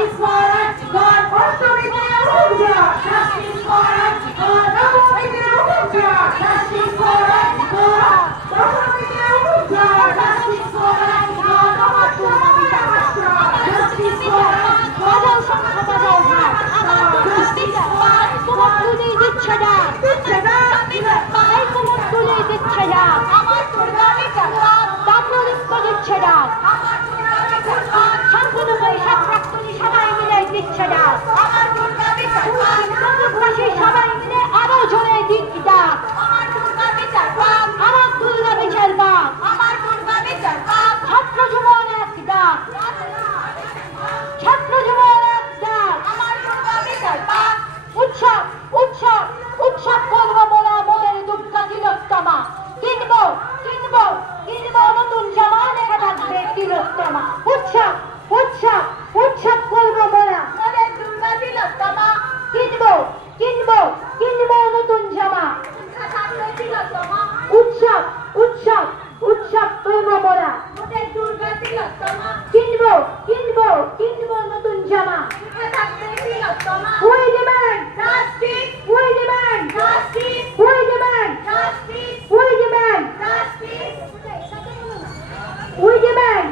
Justice for Article. অষ্টমীতে উঠা। Justice for Article. নবমীতে উঠা। Justice for Article. দশমীতে উঠা। Justice for Article. আমার দাবিটা হাসা। Justice for Article. বাজাও শঙ্খ বাজাও হাত। Justice for Article. কোমর তুলেই দিচ্ছে না। দিচ্ছে না। এই কোমর তুলেই দিচ্ছে না। আমার দাবিটা দাবড়িস্ত দিচ্ছে না। শান্তনু বৈশাখ প্রাক্তনী সবাই মিলে দিচ্ছে না। আমার সবাই মিলে আরো জোরে দিক ডাক। আমার দুর্গা বিচার পাক। ছাত্র জীবন এক ডাক। ছাত্র জীবন এক ডাক। উৎসব উৎসব উৎসব করবো মোরা মোদের দুর্গা তিলোত্তমা। কিনবো কিনবো কিনবো নতুন জামা লেখা থাকবে তিলোত্তমা। উৎসব উৎসব উৎসব করবো মোরা মোদের দুর্গা তিলোত্তমা। কিনবো কিনবো কিনবো নতুন জামা উৎসব উৎসব উৎসব করবো মোরা মোদের দুর্গা তিলোত্তমা। কিনবো কিনবো কিনবো নতুন জামা। We demand justice. We demand justice. We demand justice. We demand justice. We demand